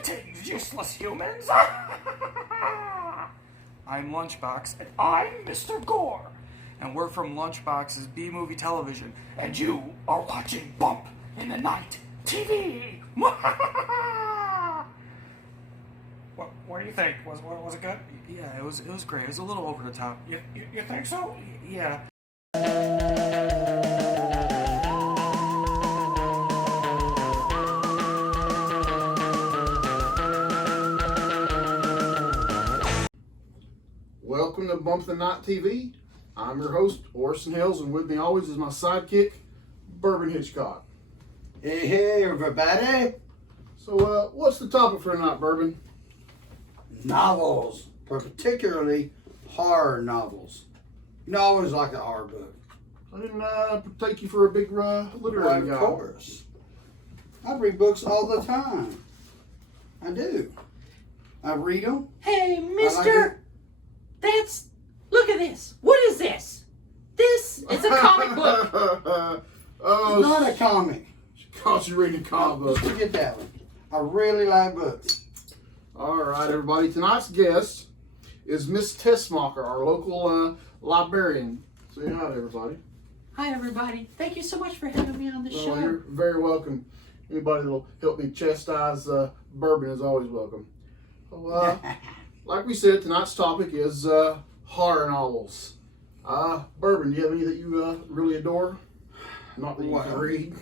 Greetings, useless humans! I'm Lunchbox, and I'm Mr. Gore. And we're from Lunchbox's B-Movie Television, and you are watching Bump in the Night TV! What do you think? Was it good? Yeah, it was great. It was a little over the top. You think so? Yeah. Welcome to Bump the Night TV. I'm your host, Orson and with me always is my sidekick, Bourbon Hitchcok. Hey, everybody. So, what's the topic for tonight, Bourbon? Novels, particularly horror novels. You know, I always like a horror book. I didn't take you for a big literary guy. Of course. I read books all the time. I do. I read them. Hey, mister! Look at this. What is this? This is a comic book. Oh, It's not a comic. She caught you reading comic books. Forget that one. I really like books. All right, everybody. Tonight's guest is Miss Tessmacher, our local librarian. Say hi to everybody. Hi, everybody. Thank you so much for having me on the Well, show. you're very welcome. Anybody that'll help me chastise Bourbon is always welcome. So, like we said, tonight's topic is horror novels. Bourbon, do you have any that you really adore? Not that you can read.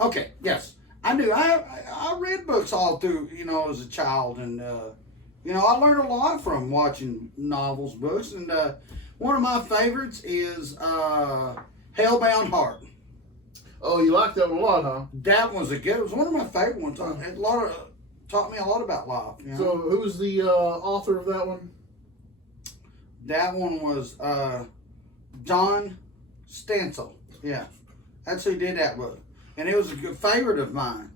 Okay, yes. I do. I read books all through, as a child. And, I learned a lot from watching novels, books. And one of my favorites is Hellbound Heart. Oh, you like that one a lot, huh? That one's it was one of my favorite ones. Taught me a lot about life. So, who was the author of that one? That one was John Stencil. Yeah, that's who did that book, and it was a good favorite of mine.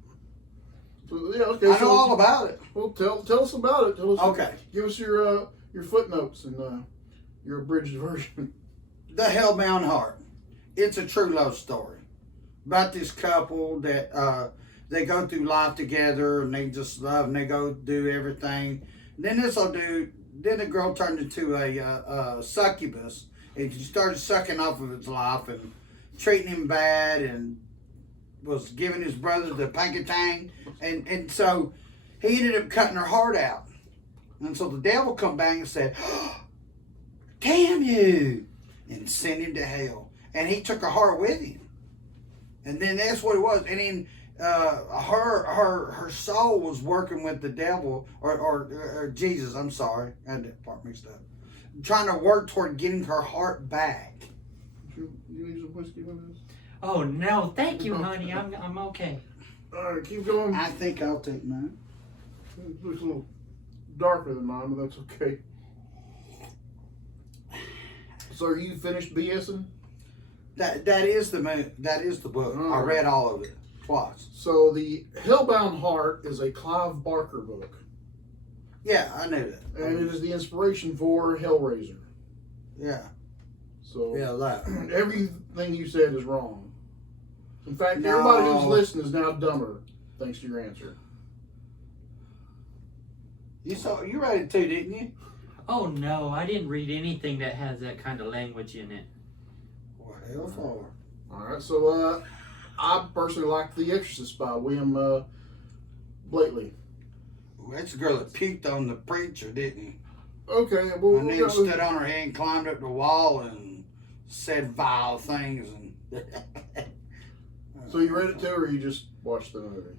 So, yeah, okay. I know all about it. Well, tell us about it. Tell us. Okay. Give us your footnotes and your abridged version. The Hellbound Heart. It's a true love story about this couple that they go through life together and they just love and they go do everything. Then the girl turned into a succubus and she started sucking off of his life and treating him bad and was giving his brother the pankatang. And so he ended up cutting her heart out. And so the devil come back and said, oh, damn you, and sent him to hell. And he took her heart with him. And then that's what it was. And then her soul was working with the devil or Jesus. I'm sorry, I had that part mixed up. Trying to work toward getting her heart back. You need some whiskey with this? Oh, no. Thank you, honey. I'm okay. All right, keep going. I think I'll take mine. It looks a little darker than mine, but that's okay. So, are you finished BSing? That is the book. I read all of it twice. So the Hellbound Heart is a Clive Barker book. Yeah, I knew that. And it is the inspiration for Hellraiser. Yeah. So yeah, that. Everything you said is wrong. In fact, everybody who's listening is now dumber thanks to your answer. You read it too, didn't you? Oh, no. I didn't read anything that has that kind of language in it. All right, so I personally like The Exorcist by William Blakely. Well, that's the girl that puked on the preacher, didn't he? Okay, well, and then stood on her head and climbed up the wall and said vile things. And so you read it too, or you just watched the movie?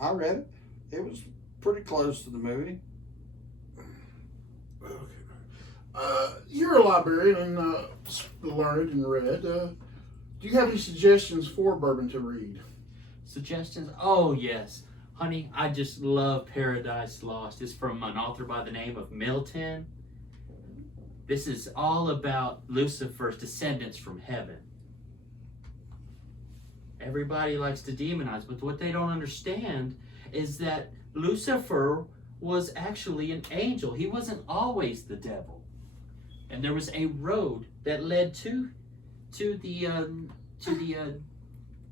I read it. It was pretty close to the movie. Okay. You're a librarian and learned and read. Do you have any suggestions for Bourbon to read? Suggestions? Oh, yes. Honey, I just love Paradise Lost. It's from an author by the name of Milton. This is all about Lucifer's descendants from heaven. Everybody likes to demonize, but what they don't understand is that Lucifer was actually an angel. He wasn't always the devil. And there was a road that led to the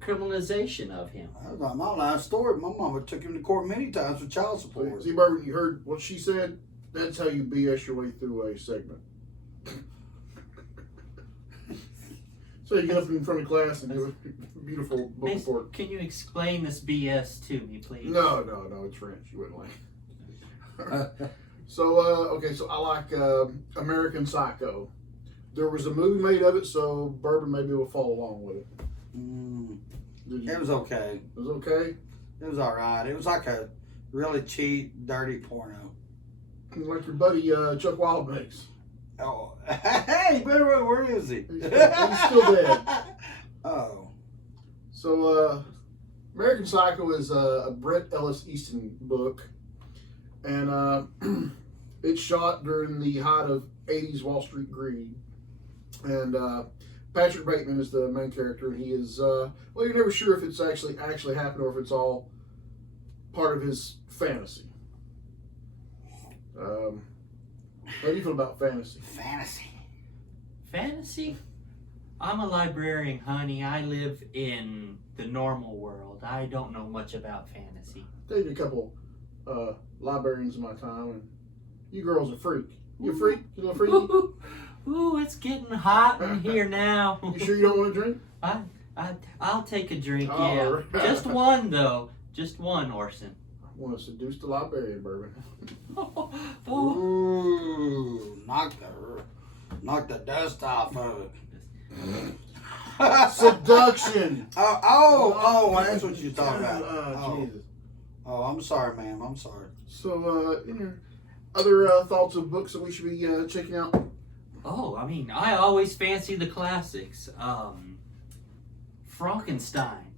criminalization of him. That was like my last story. My mama took him to court many times for child support. See, Bourbon, you heard what she said? That's how you BS your way through a segment. So you get up in front of class and do a beautiful book Miss, report. can you explain this BS to me, please? No, it's French. You wouldn't like it. So, okay, so I like American Psycho. There was a movie made of it, so Bourbon may be able to follow along with it. Did you? It was okay. It was okay? It was all right. It was like a really cheap, dirty porno. Like your buddy Chuck Wild makes. Oh, hey, where is he? He's still dead. Oh. So, American Psycho is a Bret Ellis Easton book, and it's shot during the height of 80s Wall Street greed. And Patrick Bateman is the main character, and he is, well, you're never sure if it's actually happened or if it's all part of his fantasy. How do you feel about fantasy? Fantasy? I'm a librarian, honey. I live in the normal world. I don't know much about fantasy. I dated a couple librarians in my time, and you girls are freak. You a freak? You little freaky? Ooh, it's getting hot in here now. You sure you don't want to drink? I'll take a drink, Oh, yeah. right. Just one, though. Just one, Orson. I want to seduce the librarian, Bourbon. Oh. Ooh, knock the dust off of it. Seduction! Oh, that's what you're talking about. Jesus. Oh, I'm sorry, ma'am. I'm sorry. So, any other thoughts of books that we should be checking out? Oh, I mean, I always fancy the classics. Frankenstein.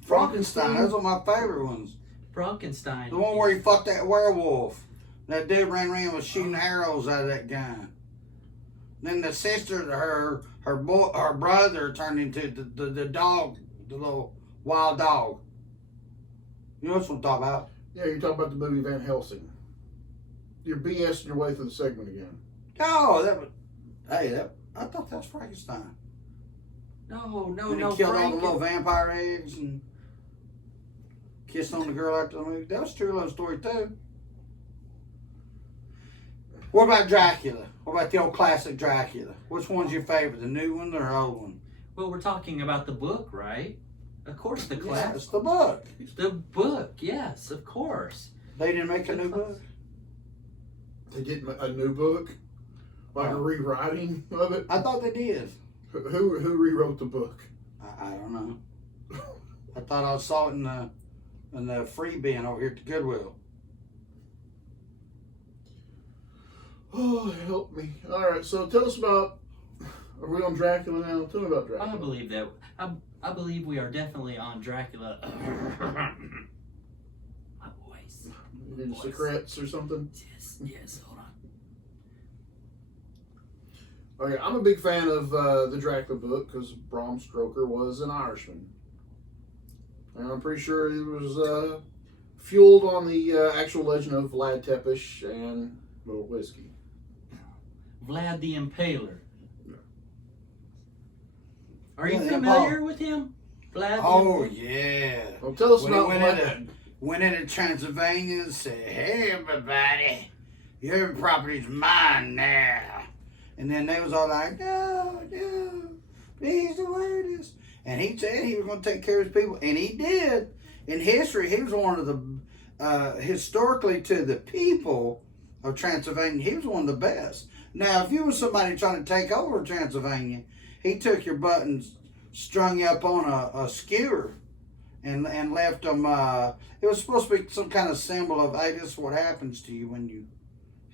Frankenstein, that's one of my favorite ones. Frankenstein. The one where he fucked that werewolf. That dude ran around with shooting arrows out of that gun. Then the sister, her brother turned into the dog, the little wild dog. You know what I'm talking about? Yeah, you're talking about the movie Van Helsing. You're BSing your way through the segment again. Oh, I thought that was Frankenstein. No, When he killed all the little vampire eggs and kissed on the girl after the movie. That was a true love story too. What about Dracula? What about the old classic Dracula? Which one's your favorite, the new one or the old one? Well, we're talking about the book, right? Of course, the class. Yeah, it's the book. The book, yes, of course. They didn't make a new book? They did a new book? Like a rewriting of it? I thought they did. Who rewrote the book? I don't know. I thought I saw it in the free bin over here at the Goodwill. Oh, help me. All right, so tell us about, are we on Dracula now? Tell me about Dracula. I believe that. I believe we are definitely on Dracula. My voice. You need secrets or something? Yes, hold on. Okay, I'm a big fan of the Dracula book because Bram Stoker was an Irishman. And I'm pretty sure it was fueled on the actual legend of Vlad Tepes and little whiskey. Vlad the Impaler. Are Yeah, you yeah, familiar with him? Vlad the Oh, Impaler? yeah. Well, tell us When he about went Vlad. Went into Transylvania and said, "Hey, everybody, your property's mine now." And then they was all like, "No, please don't do this." And he said he was going to take care of his people, and he did. In history, he was one of the, historically to the people of Transylvania, he was one of the best. Now, if you were somebody trying to take over Transylvania, he took your buttons, strung you up on a skewer, and left them. It was supposed to be some kind of symbol of, hey, this is what happens to you when you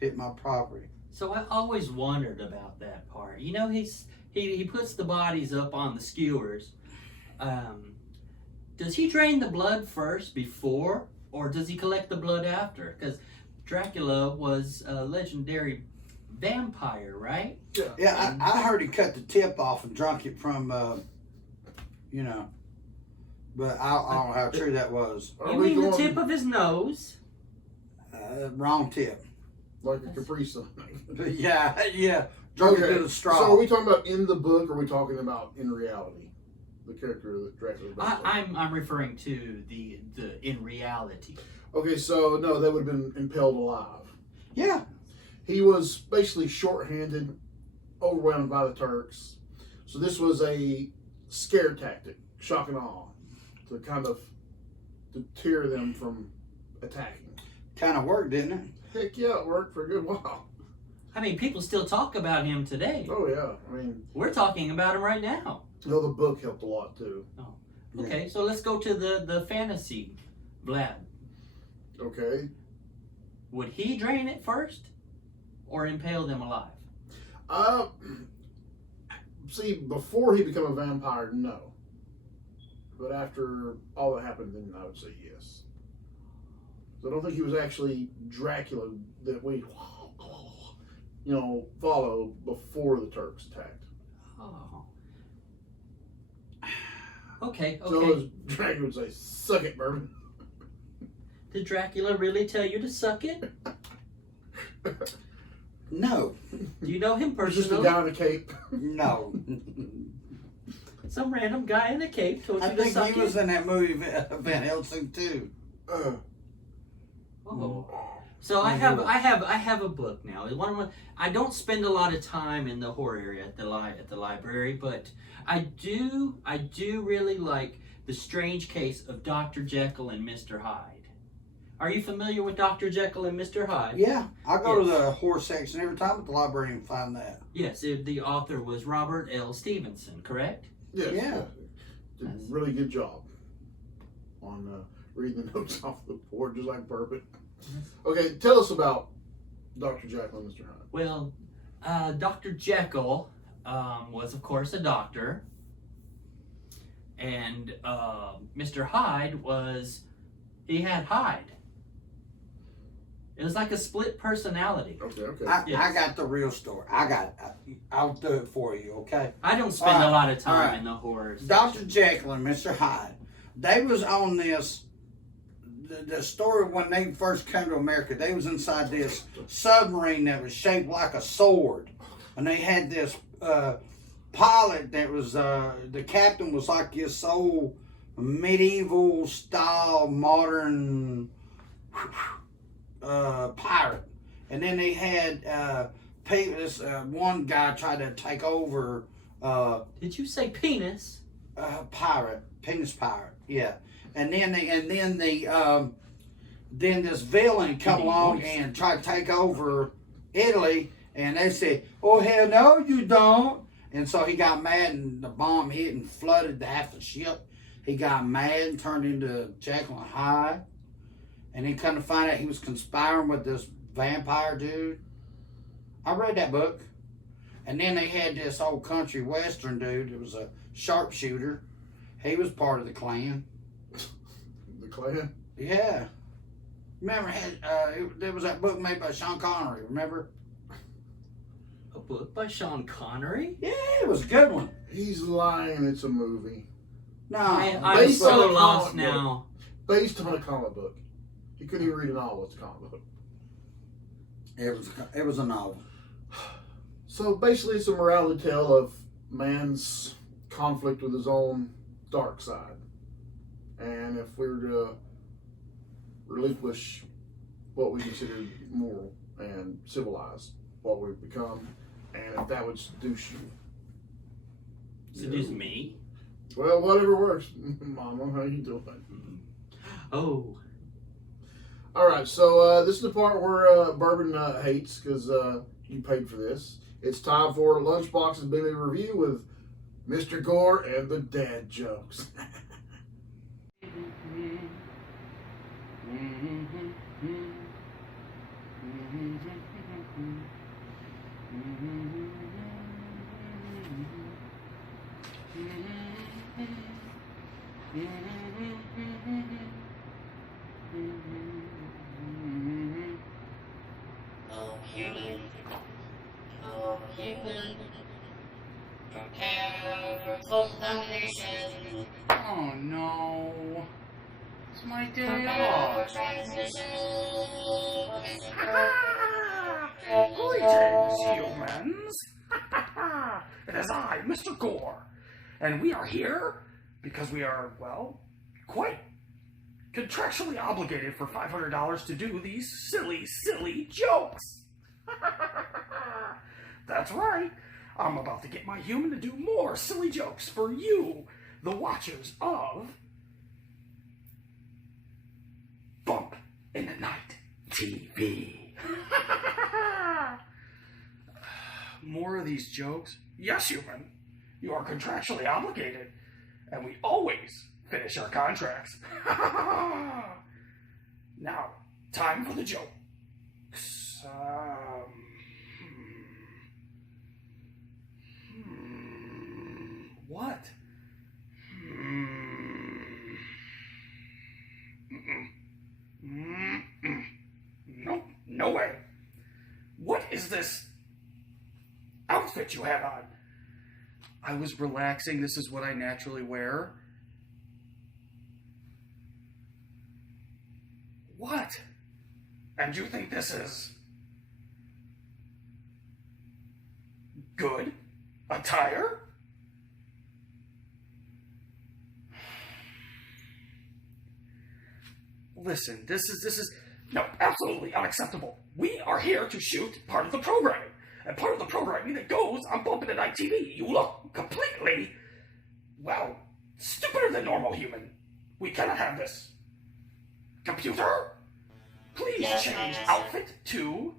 hit my property. So I always wondered about that part. You know, he puts the bodies up on the skewers. Does he drain the blood first before, or does he collect the blood after? Because Dracula was a legendary vampire, right? Yeah, I heard he cut the tip off and drunk it from, but I don't know how true that was. Are You we mean the going tip of his nose? Wrong tip. like a Capri Sun? Yeah. Drunk it to the straw. So are we talking about in the book or are we talking about in reality? the character that Dracula. I'm referring to the in reality. Okay, so no, they would have been impaled alive. Yeah. He was basically short-handed, overwhelmed by the Turks. So this was a scare tactic, shock and awe, to kind of deter them from attacking. Kind of worked, didn't it? Heck yeah, it worked for a good while. I mean, people still talk about him today. Oh yeah, I mean, We're talking about him right now. you know, the book helped a lot too. Oh. Okay, so let's go to the fantasy, Vlad. Okay. Would he drain it first or impale them alive? See, before he became a vampire, no. But after all that happened, then I would say yes. So I don't think he was actually Dracula that we, follow before the Turks attacked. Oh. Okay, okay. So as Dracula would say, suck it, Bourbon. Did Dracula really tell you to suck it? No. Do you know him Just a personally? guy in a cape. No. Some random guy in a cape told you I to think suck he it? was in that movie Van Helsing too. Oh. So I have a book now. I don't spend a lot of time in the horror area at the library, but I do really like The Strange Case of Dr. Jekyll and Mr. Hyde. Are you familiar with Dr. Jekyll and Mr. Hyde? Yeah, I go to Yes. the horror section every time at the library and find that. Yes, the author was Robert L. Stevenson, correct? Yes. Yeah. Did a really good job on reading the notes off the board, just like Bourbon. Okay, tell us about Dr. Jekyll and Mr. Hyde. Well, Dr. Jekyll was, of course, a doctor. And Mr. Hyde he had Hyde. It was like a split personality. Okay. I got the real story. I'll do it for you, okay? I don't spend a lot of time alright. in the horror Dr. section. Jekyll and Mr. Hyde, they was on this, the story when they first came to America, they was inside this submarine that was shaped like a sword. And they had this pilot that was, the captain was like this old medieval style modern pirate. And then they had this one guy tried to take over Did you say penis? penis pirate, yeah. And then then this villain come along and try to take over Italy, and they said, "Oh hell no, you don't!" And so he got mad, and the bomb hit and flooded half the ship. He got mad and turned into Jekyll and Hyde, and then come to find out he was conspiring with this vampire dude. I read that book. And then they had this old country western dude that was a sharpshooter. He was part of the Klan. The Klan? Yeah. Remember, there was that book made by Sean Connery, remember? A book by Sean Connery? Yeah, it was a good one. He's lying, it's a movie. No. I'm based so on a lost comic book. now. Based on a comic book. You couldn't even read a novel, it's a comic book. It was a novel. So basically it's a morality tale of man's conflict with his own dark side. And if we were to relinquish what we consider moral and civilized, what we've become, and if that would seduce you. Seduce me? Well, whatever works. Mama, how you doing? Oh. Alright, so this is the part where Bourbon hates because you paid for this. It's time for Lunchbox's B Movie Review with Mr. Gore and the dad jokes. Oh no. It's my day off. Greetings, humans. It is I, Mr. Gore, and we are here because we are, well, quite contractually obligated for $500 to do these silly, silly jokes. That's right. I'm about to get my human to do more silly jokes for you, the watchers of Bump in the Night TV. More of these jokes? Yes, human. You are contractually obligated, and we always finish our contracts. Now, time for the jokes. What? Nope, no way. What is this outfit you have on? I was relaxing. This is what I naturally wear. What? And you think this is good attire? Listen, this is no, absolutely unacceptable. We are here to shoot part of the programming. And part of the programming that goes on Bump in the Night TV. You look completely, well, stupider than normal, human. We cannot have this. Computer, please change outfit to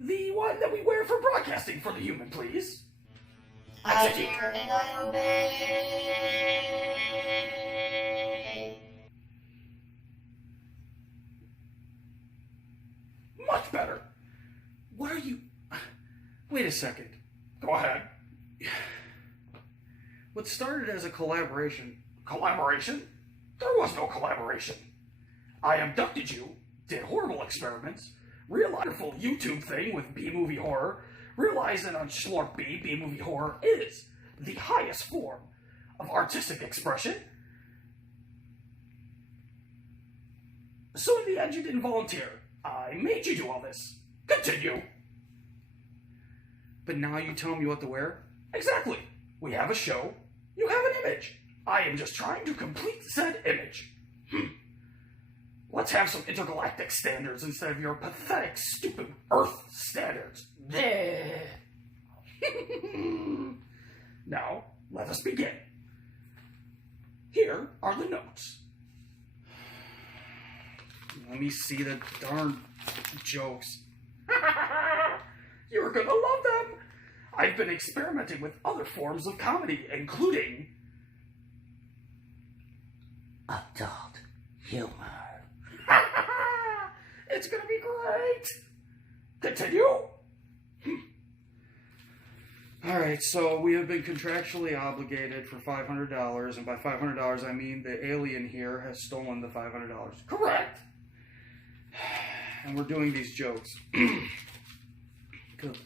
the one that we wear for broadcasting for the human, please. Execute. Much better. What are you... Wait a second. Go ahead. What started as a collaboration... Collaboration? There was no collaboration. I abducted you, did horrible experiments, realized a full YouTube thing with B-movie horror, realized that on Schlorp B, B-movie horror is the highest form of artistic expression. So in the end, you didn't volunteer. I made you do all this. Continue. But now you tell me what to wear? Exactly. We have a show. You have an image. I am just trying to complete said image. Let's have some intergalactic standards instead of your pathetic, stupid Earth standards. Now, let us begin. Here are the notes. Let me see the darn jokes. You're gonna love them. I've been experimenting with other forms of comedy, including adult humor. It's gonna be great. Continue. Alright, so we have been contractually obligated for $500, and by $500 I mean the alien here has stolen the $500. Correct. And we're doing these jokes. Good Lord.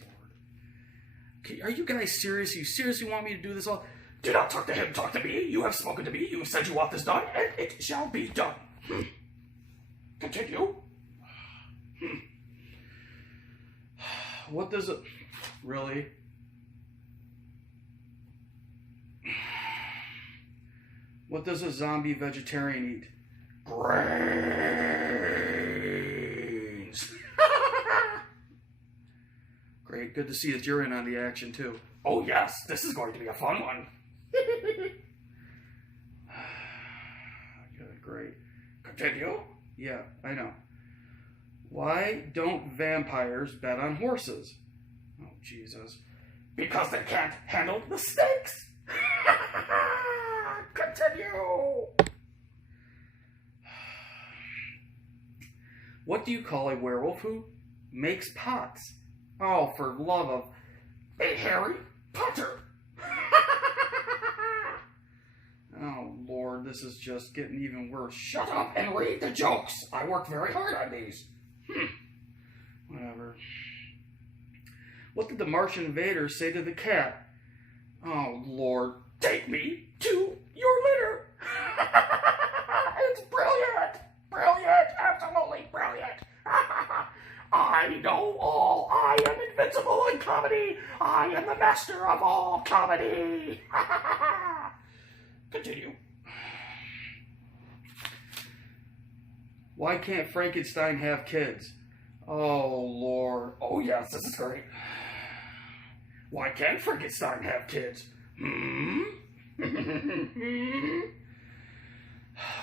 Okay, are you guys serious? You seriously want me to do this all? Do not talk to him, talk to me. You have spoken to me. You have said you want this done, and it shall be done. Continue. What does it... Really? What does a zombie vegetarian eat? Brains. Great. Good to see that you're in on the action, too. Oh, yes. This is going to be a fun one. Good, great. Continue? Yeah, I know. Why don't vampires bet on horses? Oh, Jesus. Because they can't handle the stakes. Continue. What do you call a werewolf who makes pots? Oh, for love of... A Harry Potter. Oh, Lord, this is just getting even worse. Shut up and read the jokes. I worked very hard on these. Whatever. What did the Martian invaders say to the cat? Oh, Lord. Take me to your litter. It's brilliant. Brilliant. Absolutely brilliant. I know all. I am invincible in comedy. I am the master of all comedy. Continue. Why can't Frankenstein have kids? Oh, Lord. Oh, yes, this is great. Why can't Frankenstein have kids?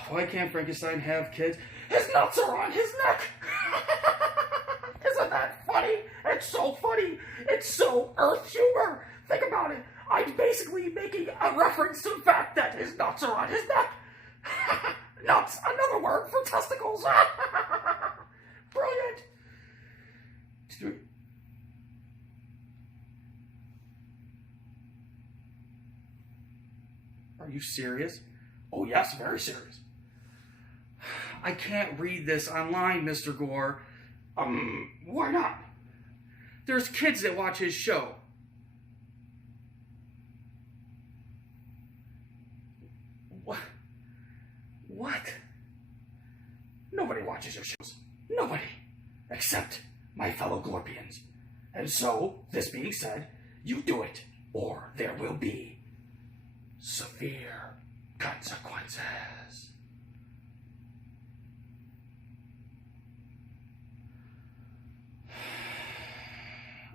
Why can't Frankenstein have kids? His nuts are on his neck! Isn't that funny? It's so funny. It's so earth humor. Think about it. I'm basically making a reference to the fact that his nuts are on his neck. Nuts, another word for testicles. Brilliant. Are you serious? Oh, yes, very serious. I can't read this online, Mr. Gore. Why not? There's kids that watch his show. What? Nobody watches your shows. Nobody. Except my fellow Glorpians. And so, this being said, you do it, or there will be severe consequences.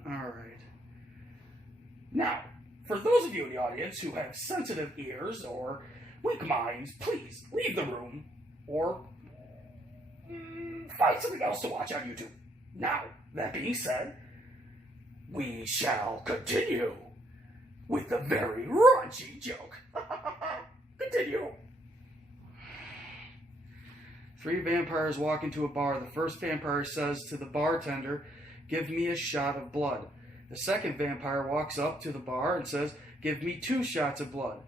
Alright. Now, for those of you in the audience who have sensitive ears or weak minds, please leave the room or find something else to watch on YouTube. Now, that being said, we shall continue with the very raunchy joke. Continue. 3 vampires walk into a bar. The first vampire says to the bartender, "Give me a shot of blood." The second vampire walks up to the bar and says, "Give me 2 shots of blood."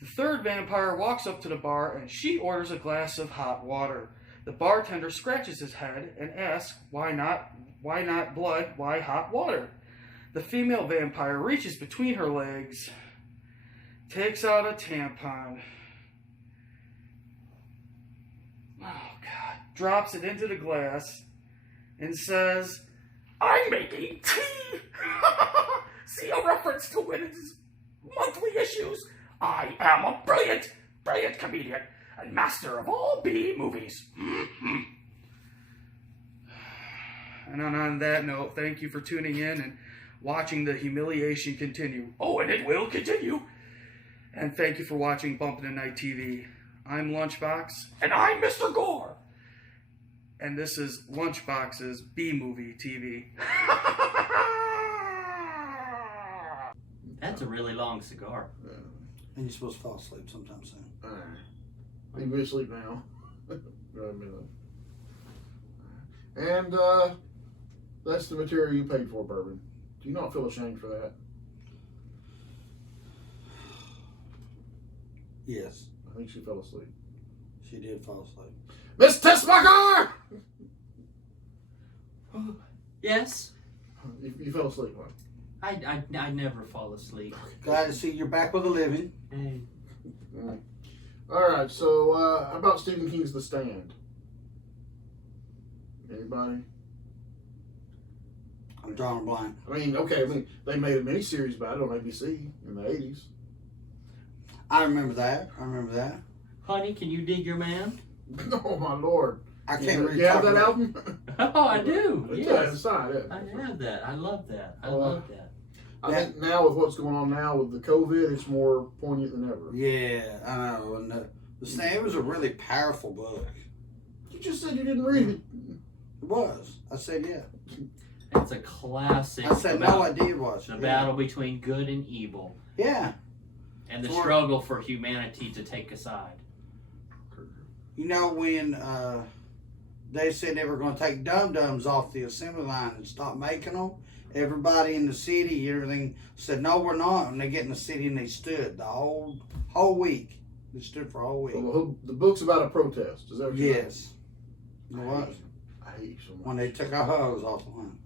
The third vampire walks up to the bar and she orders a glass of hot water. The bartender scratches his head and asks, why not blood, why hot water? The female vampire reaches between her legs, takes out a tampon, drops it into the glass, and says, "I'm making tea!" See a reference to Women's Monthly issues. I am a brilliant, brilliant comedian and master of all B movies. And on that note, thank you for tuning in and watching the humiliation continue. Oh, and it will continue. And thank you for watching Bumpin' the Night TV. I'm Lunchbox. And I'm Mr. Gore. And this is Lunchbox's B-Movie TV. That's a really long cigar. And you're supposed to fall asleep sometime soon. You can be asleep now. And that's the material you paid for, Bourbon. Do you not feel ashamed for that? Yes. I think she fell asleep. She did fall asleep. Miss Tessmacher! Yes? You fell asleep, huh? I never fall asleep. Glad to see you're back with a living. Hey. Alright, so how about Stephen King's The Stand? Anybody? I'm drawing a blank. I mean, they made a miniseries about it on ABC in the 80s. I remember that. Honey, can you dig your man? Oh, my Lord. I can't read. You have that album? Oh, I do. Yes. Inside, yeah. I have that. I love that. I love that. I think now with what's going on now with the COVID, it's more poignant than ever. Yeah, I know. And the Stand was a really powerful book. You just said you didn't read it. It was. I said yeah. It's a classic. I said no, I did watch The it. battle between good and evil. Yeah. And the struggle for humanity to take a side. You know when they said they were going to take dum-dums off the assembly line and stop making them, everybody in the city, everything said, no, we're not. And they get in the city and they stood the whole week. They stood for a whole week. So the book's about a protest. Is that what you're saying? Yes. It was. I hate you so much. When they took our hose off the line.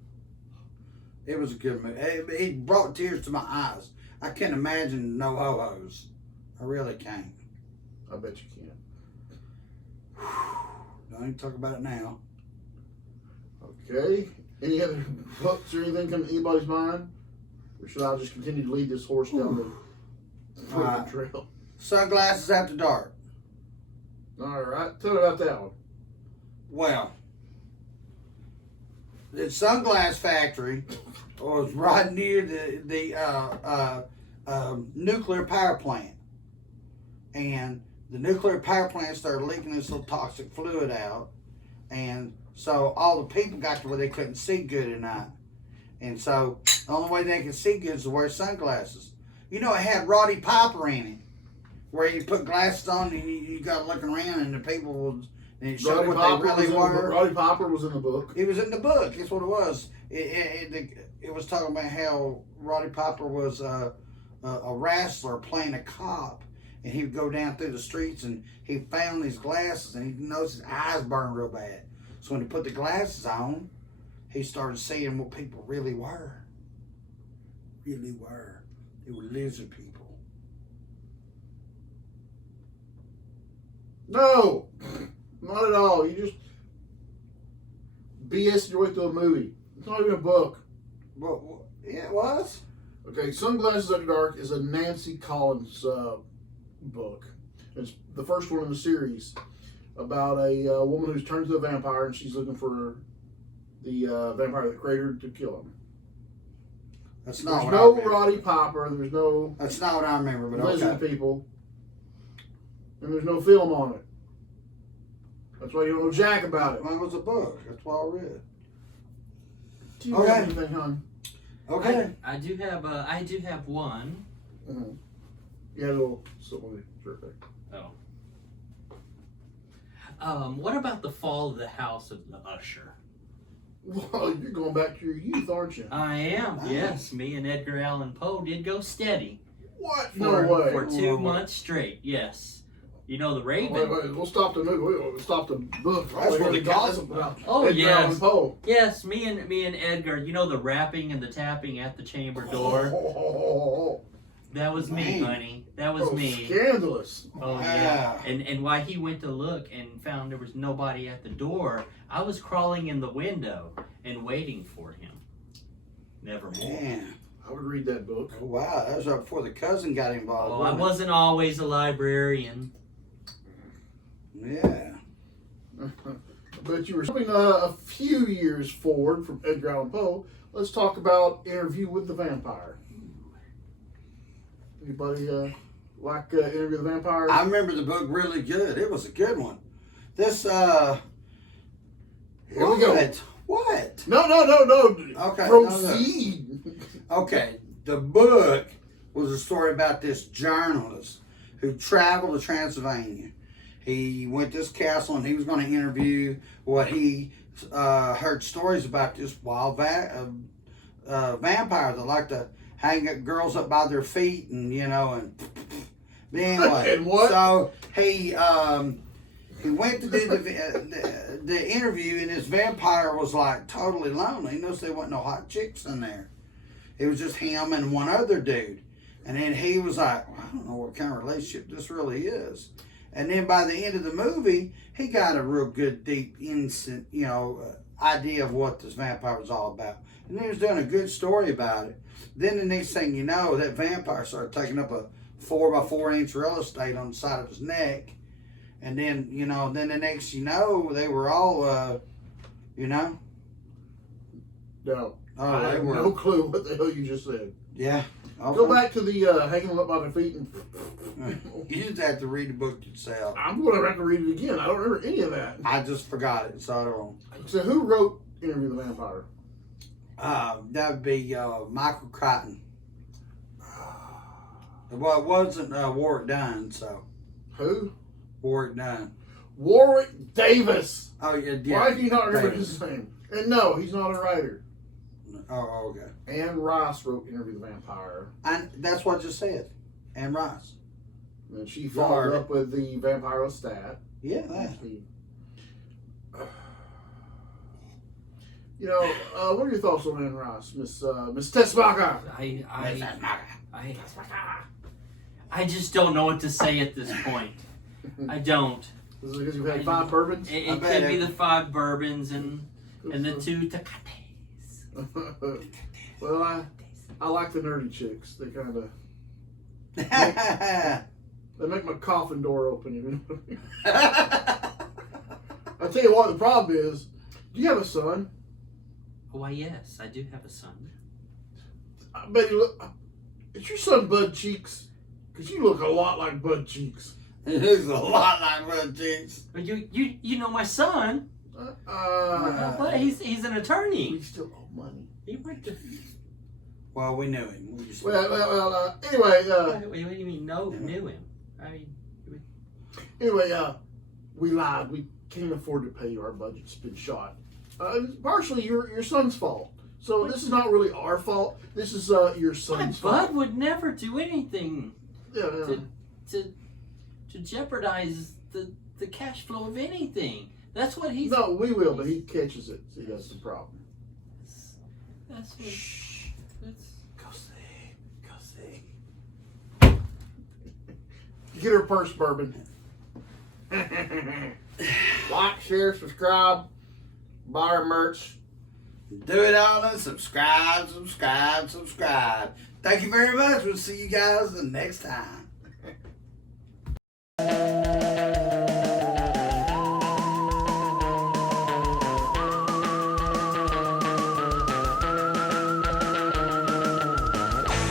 It was a good movie. It brought tears to my eyes. I can't imagine no ho-hos. I really can't. I bet you can. Don't even talk about it now. Okay. Any other books or anything come to anybody's mind? Or should I just continue to lead this horse down the trail? Sunglasses After Dark. All right. Tell me about that one. Well, the sunglass factory was right near the nuclear power plant, and the nuclear power plant started leaking this little toxic fluid out, and so all the people got to where they couldn't see good at night, and so the only way they could see good is to wear sunglasses. You know, it had Roddy Piper in it, where you put glasses on and you got looking around, and the people was. And it showed what they really were. Roddy Piper was in the book. It was in the book. That's what it was. It was talking about how Roddy Piper was a wrestler playing a cop, and he would go down through the streets, and he found these glasses, and he noticed his eyes burned real bad. So when he put the glasses on, he started seeing what people really were. Really were. They were lizard people. No! Not at all. You just BS your way through a movie. It's not even a book. Well, yeah, it was. Okay, Sunglasses After Dark is a Nancy Collins book. It's the first one in the series about a woman who's turned into a vampire, and she's looking for the vampire that created her to kill him. That's not There's what I no remember. Roddy Piper, and there's no That's not what I remember, but lizard okay. people, and there's no film on it. That's why you don't know jack about it. Mine was a book. That's why I read. Do you Okay. have anything, hon? Okay. I do have one. Mm-hmm. Yeah, a little something. Sure thing. What about the fall of the House of the Usher? Well, you're going back to your youth, aren't you? I am. Yes, me and Edgar Allan Poe did go steady. What? For, No way. For 2 months straight. Yes. You know the Raven. Wait, we'll stop the movie. We'll stop the book. That's where the gossip gossip about. Oh, Edgar yes. Allan Poe. Yes, me and Edgar. You know the rapping and the tapping at the chamber door. Oh, That was me, Man. honey. That was me. Scandalous. Oh yeah. And while he went to look and found there was nobody at the door, I was crawling in the window and waiting for him. Nevermore. Man. I would read that book. Oh, wow. That was right before the cousin got involved. Oh, I wasn't always a librarian. Yeah. But you were jumping a few years forward from Edgar Allan Poe. Let's talk about Interview with the Vampire. Anybody like Interview with the Vampire? I remember the book really good. It was a good one. This, Here we go. What? No. Okay. Proceed. Okay. The book was a story about this journalist who traveled to Transylvania. He went to this castle and he was going to interview what he heard stories about this wild vampire that liked to hang girls up by their feet and, and anyway. And what? So he went to do the interview, and this vampire was like totally lonely. He noticed there wasn't no hot chicks in there. It was just him and one other dude. And then he was like, well, I don't know what kind of relationship this really is. And then by the end of the movie, he got a real good, deep, innocent, idea of what this vampire was all about. And he was doing a good story about it. Then the next thing you know, that vampire started taking up a 4x4 real estate on the side of his neck. And then, then the next they were all, No. Oh, I they have were. no clue what the hell you just said. Yeah. Go back to the hanging them up by their feet and... You just have to read the book yourself. I'm going to have to read it again. I don't remember any of that. I just forgot it, so I don't. So who wrote Interview with the Vampire? That would be Michael Crichton. Well, it wasn't Warwick Dunn, so. Who? Warwick Dunn. Warwick Davis. Oh, yeah. Why do you not remember Davis. his name? And no, he's not a writer. Oh, okay. Anne Rice wrote Interview with the Vampire. And that's what I just said. Anne Rice. And she followed up with the Vampire Lestat. Yeah, that. What are your thoughts on Anne Rice, Miss Tessmacher? I just don't know what to say at this point. I don't. Is it because you've had 5 bourbons? It could be the 5 bourbons and the 2 Tecates. Well, I like the nerdy chicks. They kind of they make my coffin door open. You know what I mean? tell you what the problem is. Do you have a son? Why, yes, I do have a son. I bet you look. Is your son Bud Cheeks? Because you look a lot like Bud Cheeks. It looks a lot like Bud Cheeks. But you know my son. But he's an attorney. We still owe money. He went to. Well, we knew him. We just Anyway, What do you mean? Knew him? I mean, we lied. We can't afford to pay you. Our budget's been shot. Partially your son's fault. So this is not really our fault. This is your son's fault. Bud would never do anything Yeah. to jeopardize the cash flow of anything. That's what he's. No, we will, but he catches it. See, that's the problem. That's what. Shh. That's. Go see. Get her purse, Bourbon. Like, share, subscribe, buy our merch. do it all and subscribe. Thank you very much. We'll see you guys the next time.